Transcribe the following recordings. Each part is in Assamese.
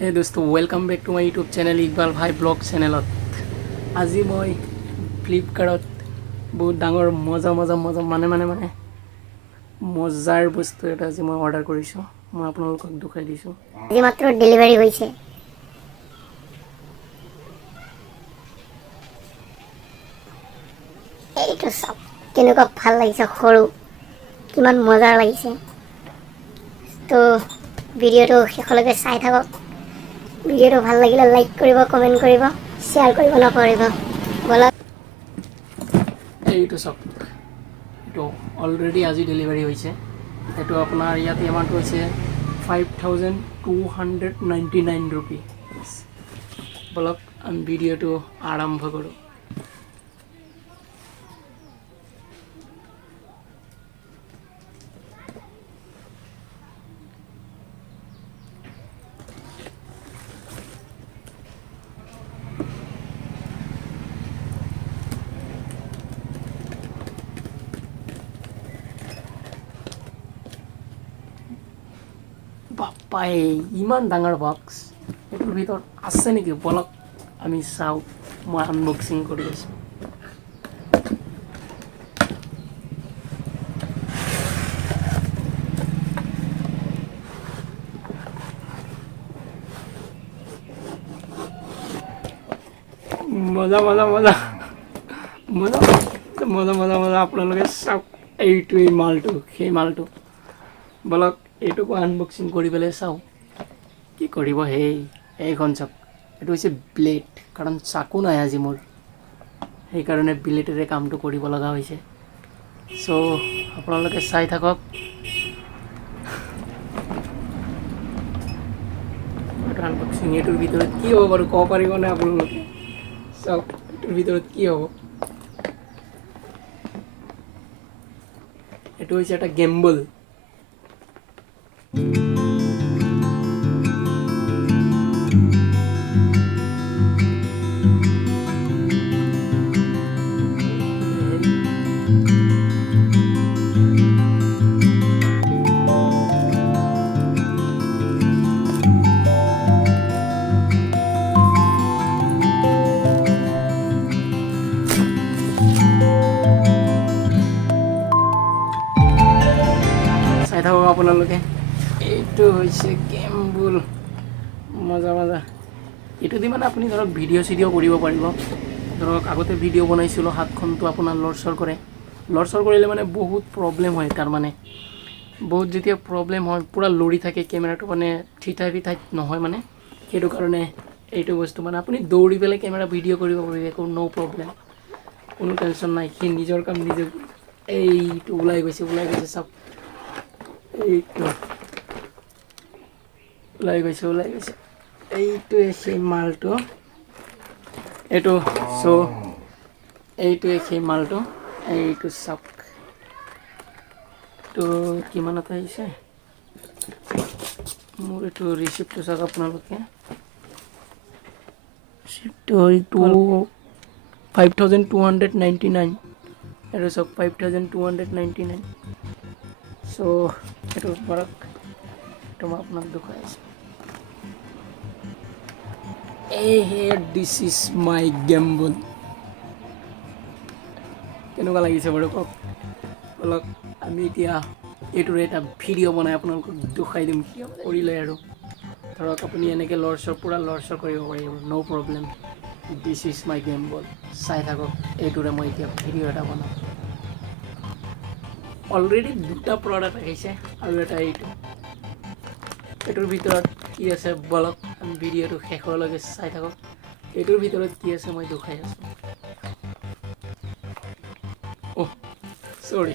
हे दोस्तों welcome back to my YouTube channel Iqbal भाई ब्लॉग चैनल। आज मैं फ्लिपकार्ट बहुत डांगर मजा मजा मजा माने माने माने मजार बस्तु এটা আজি মই অৰ্ডাৰ কৰিছো। মই আপোনালোকক দেখাই দিছো। আজি মাত্ৰ ডেলিভাৰী হৈছে। এইটো সব কেনেকুৱা ভাল লাগিছে, সৰু কিমান মজাৰ লাগিছে। তো ভিডিঅ'টো শেষলৈকে চাই থাকক। ভিডিঅ'টো ভাল লাগিলে লাইক কৰিব, কমেণ্ট কৰিব, শ্বেয়াৰ কৰিব নপাহৰিব। বলা এইটো সব এইটো অলৰেডি আজি ডেলিভাৰী হৈছে। এইটো আপোনাৰ ইয়াতে এমাউণ্ট হৈছে 5299 रुपी। বলক আমি ভিডিঅ'টো আৰম্ভ কৰোঁ। বাপাই ইমান ডাঙৰ বক্স, এইটোৰ ভিতৰত আছে নেকি? বলক আমি চাওঁ। মই আনবক্সিং কৰি আছোঁ। মজা মজা মজা মজা মজা মজা মজা আপোনালোকে চাওক। এইটোৱেই মালটো, সেই মালটো। বলক এইটোকো আনবক্সিং কৰি পেলাই চাওঁ কি কৰিব। এইখন চাওক, এইটো হৈছে ব্লেড, কাৰণ চাকু নাই আজি মোৰ, সেইকাৰণে ব্লেডেৰে কামটো কৰিব লগা হৈছে। চ' আপোনালোকে চাই থাকক। আনবক্সিং এইটোৰ ভিতৰত কি হ'ব বাৰু ক'ব পাৰিবনে আপোনালোকে? চাওক এইটোৰ ভিতৰত কি হ'ব। এইটো হৈছে এটা গেম্বল। চাই থাকক আপোনালোকে। এইটো হৈছে গেম্বল, মজা মজা। এইটো দি মানে আপুনি ধৰক ভিডিঅ' চিডিঅ' কৰিব পাৰিব। ধৰক আগতে ভিডিঅ' বনাইছিলোঁ, হাতখনটো আপোনাৰ লৰচৰ কৰে। লৰচৰ কৰিলে মানে বহুত প্ৰব্লেম হয়। তাৰমানে বহুত যেতিয়া প্ৰব্লেম হয়, পূৰা লৰি থাকে কেমেৰাটো, মানে ঠিঠাই পিঠাইত নহয় মানে। সেইটো কাৰণে এইটো বস্তু মানে আপুনি দৌৰি পেলাই কেমেৰা ভিডিঅ' কৰিব পাৰিব, একো ন' প্ৰব্লেম, কোনো টেনশ্যন নাই। সি নিজৰ কাম নিজে। এইটো ওলাই গৈছে চাওক। এইটো ওলাই গৈছে। এইটোৱে সেই মালটো। এইটো এইটোৱে সেই মালটো। এইটো চাওক, এইটো কিমানত আহিছে মোৰ এইটো ৰিচিপ্টটো চাওক আপোনালোকে। ৰিচিপ্টটো এইটো 5299। এইটো চাওক 5299। চ' এইটো কৰক, এইটো মই আপোনাক দেখুৱাই আছোঁ। দিছ ইজ মাই গেম্বল। কেনেকুৱা লাগিছে বাৰু কওক। অলপ আমি এতিয়া এইটোৰে এটা ভিডিঅ' বনাই আপোনালোকক দেখুৱাই দিম কি কৰিলে। আৰু ধৰক আপুনি এনেকৈ লৰচৰ, পূৰা লৰচৰ কৰিব পাৰিব, no' problem. This is my gamble. চাই থাকক, এইটোৰে মই এতিয়া ভিডিঅ' এটা বনাম। অলৰেডি দুটা প্ৰডাক্ট আহিছে আৰু এটা এইটো। এইটোৰ ভিতৰত কি আছে বলক আমি ভিডিঅ'টো শেষলৈকে চাই থাকক। এইটোৰ ভিতৰত কি আছে মই দেখাই আছোঁ। অহ চৰি,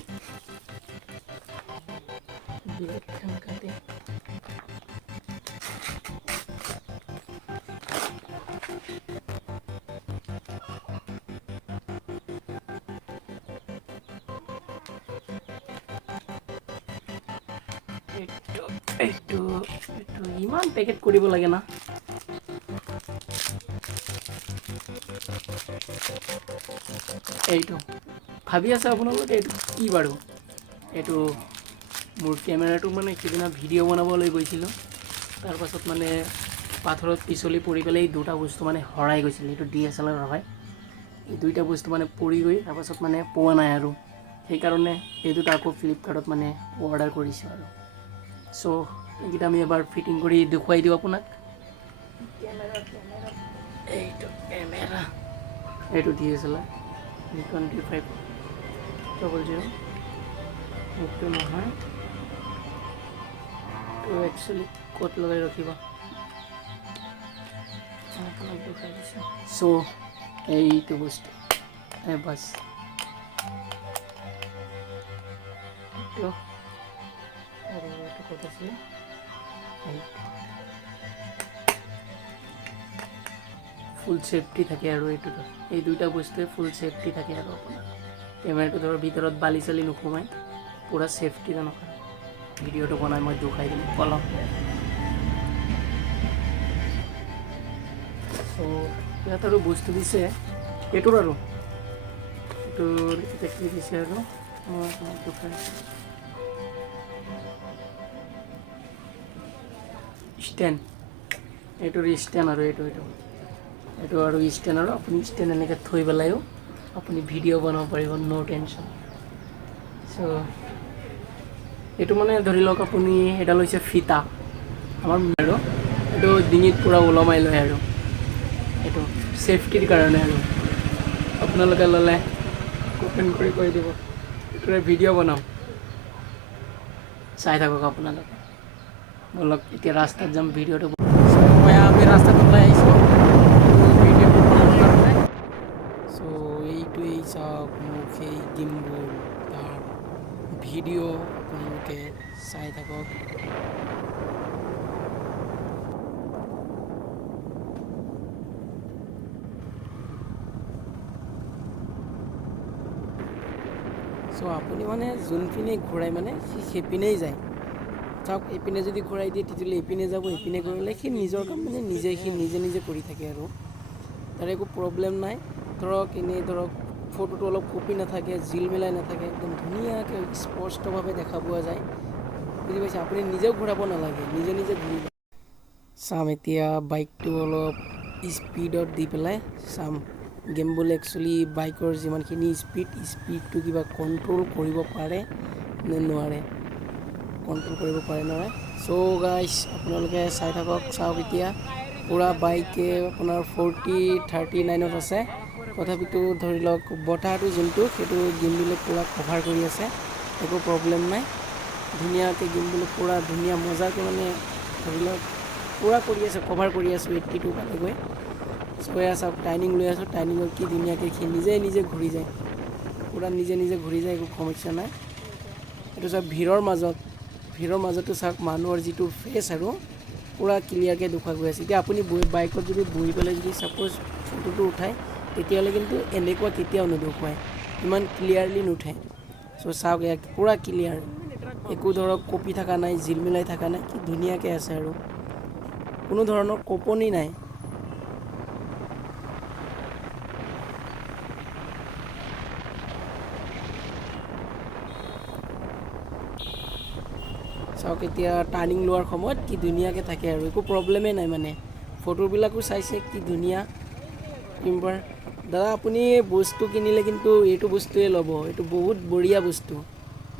এইটো ইমান পেকেট কৰিব লাগে না। এইটো ভাবি আছে আপোনালোকে এইটো কি বাৰু। এইটো মোৰ কেমেৰাটো মানে সিদিনা ভিডিঅ' বনাবলৈ গৈছিলোঁ, তাৰপাছত মানে পাথৰত পিছলি পৰি পেলাই এই দুটা বস্তু মানে হৰাই গৈছিল। এইটো DSLR হয়, এই দুইটা বস্তু মানে পৰি গৈ তাৰপাছত মানে পোৱা নাই আৰু সেইকাৰণে এই দুটা আকৌ ফ্লিপকাৰ্টত মানে অৰ্ডাৰ কৰিছোঁ আৰু চ' এইকেইটা আমি এবাৰ ফিটিং কৰি দেখুৱাই দিওঁ আপোনাক। কেমেৰা এইটো DSLR Nikon D500 এইটো নহয়, তো একচুৱেলি ক'ত লগাই ৰাখিব আপোনাক দেখাই দিছোঁ। চ' এইটো বস্তু বাছ এইটো আৰু এইটো ক'ত আছে, ফুল ছেফটি থাকে আৰু এইটোতো এই দুইটা বস্তুৱে ফুল ছেফটি থাকে আৰু আপোনাৰ কেমেৰাটো ধৰক ভিতৰত বালি চালি নোসোমাই, পূৰা ছেফটিজনক ভিডিঅ'টো বনাই মই দেখুৱাই দিম কলম। চ' ইয়াত আৰু বস্তু দিছে এইটোৰ আৰু এইটোৰ এতিয়া কি দিছে আৰু মই আপোনাক দেখুৱাই ষ্টেণ্ড, এইটোৰ ষ্টেণ্ড আৰু এইটো আৰু ষ্টেণ্ড আৰু আপুনি ষ্টেণ্ড এনেকৈ থৈ পেলাইও আপুনি ভিডিঅ' বনাব পাৰিব, ন' টেনশ্যন। চ' এইটো মানে ধৰি লওক আপুনি এডাল হৈছে ফিতা আমাৰ আৰু এইটো ডিঙিত পূৰা ওলমাই লয় আৰু এইটো ছেফটিৰ কাৰণে আৰু আপোনালোকে ল'লে কমেণ্ট কৰি কৈ দিব, এইটোৰে ভিডিঅ' বনাম, চাই থাকক আপোনালোকে। বলক এতিয়া ৰাস্তাত যাম, ভিডিঅ'টো আমি ৰাস্তাত ওলাই আহিছোঁ ভিডিঅ'টো বনাবৰ কাৰণে। চ' এইটোৱেই চাওক মোক সেই গিম্বল, তাৰ ভিডিঅ' আপোনালোকে চাই থাকক। চ' আপুনি মানে যোনপিনে ঘূৰাই মানে সি সেইপিনেই যায়। চাওক এইপিনে যদি ঘূৰাই দিয়ে তেতিয়াহ'লে এইপিনে যাব, এইপিনে কৰিলে সি নিজৰ কাম মানে সি নিজে কৰি থাকে আৰু তাৰ একো প্ৰব্লেম নাই। ধৰক এনেই ধৰক ফটোটো অলপ কপি নাথাকে, জিল মিলাই নাথাকে, একদম ধুনীয়াকৈ স্পষ্টভাৱে দেখা পোৱা যায়, বুজি পাইছে। আপুনি নিজেও ঘূৰাব নালাগে, নিজে ঘূৰি চাম। এতিয়া বাইকটো অলপ স্পীডত দি পেলাই চাম গেমবল একচুৱেলি বাইকৰ যিমানখিনি স্পীডটো কিবা কণ্ট্ৰল কৰিব পাৰে নে নোৱাৰে, কণ্ট্ৰল কৰিব পাৰে নোৱাৰে। চ' গাইজ আপোনালোকে চাই থাকক। চাওক এতিয়া পূৰা বাইকে আপোনাৰ 40-39ত আছে, তথাপিতো ধৰি লওক বতাহটো যোনটো সেইটো গিম্বলে পূৰা কভাৰ কৰি আছে, একো প্ৰব্লেম নাই। ধুনীয়াকৈ গিম্বলে পূৰা ধুনীয়া মজাকৈ মানে ধৰি লওক পূৰা কৰি আছে, কভাৰ কৰি আছোঁ 82 পালেগৈ। চ' এয়া চাওক টাৰ্ণিং লৈ আছোঁ, টাৰ্ণিঙত কি ধুনীয়াকৈ সি নিজে ঘূৰি যায়, পূৰা নিজে ঘূৰি যায়, একো সমস্যা নাই। এইটো চাওক ভিৰৰ মাজতো চাওক মানুহৰ যিটো ফেচ আৰু পূৰা ক্লিয়াৰকৈ দেখুওৱা গৈ আছে। এতিয়া আপুনি বাইকত যদি বহি পেলাই যদি ছাপ'জ ফটোটো উঠায় তেতিয়াহ'লে কিন্তু এনেকুৱা কেতিয়াও নেদেখুৱায়, ইমান ক্লিয়াৰলি নুঠে। চ' চাওক ইয়াক পূৰা ক্লিয়াৰ, একো ধৰক কপি থকা নাই, জিলমিলাই থকা নাই, কি ধুনীয়াকৈ আছে আৰু কোনো ধৰণৰ কঁপনি নাই। চাওক এতিয়া টাৰ্ণিং লোৱাৰ সময়ত কি ধুনীয়াকৈ থাকে আৰু একো প্ৰব্লেমেই নাই, মানে ফটোবিলাকো চাইছে কি ধুনীয়া। কিম্বাৰ দাদা আপুনি বস্তু কিনিলে কিন্তু এইটো বস্তুৱে ল'ব, এইটো বহুত বঢ়িয়া বস্তু,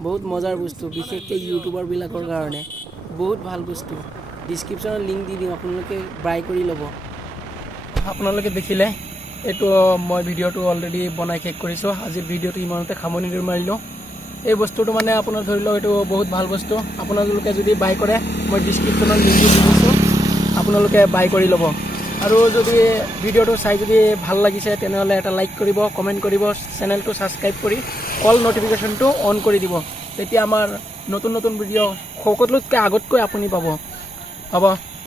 বহুত মজাৰ বস্তু, বিশেষকৈ ইউটিউবাৰবিলাকৰ কাৰণে বহুত ভাল বস্তু। ডিছক্ৰিপশ্যনত লিংক দি দিম, আপোনালোকে বাই কৰি ল'ব। আপোনালোকে দেখিলে এইটো মই ভিডিঅ'টো অলৰেডি বনাই শেষ কৰিছোঁ। আজিৰ ভিডিঅ'টো ইমানতে সামৰণি মাৰিলোঁ। এই বস্তুটো মানে আপোনাৰ ধৰি লওক এইটো বহুত ভাল বস্তু, আপোনালোকে যদি বাই কৰে মই ডিছক্ৰিপশ্যনত লিংকটো দি দিছোঁ, আপোনালোকে বাই কৰি ল'ব। আৰু যদি ভিডিঅ'টো চাই যদি ভাল লাগিছে তেনেহ'লে এটা লাইক কৰিব, কমেণ্ট কৰিব, চেনেলটো ছাবস্ক্ৰাইব কৰি অল ন'টিফিকেশ্যনটো অন কৰি দিব, তেতিয়া আমাৰ নতুন ভিডিঅ' সকলোতকৈ আগতকৈ আপুনি পাব। হ'ব।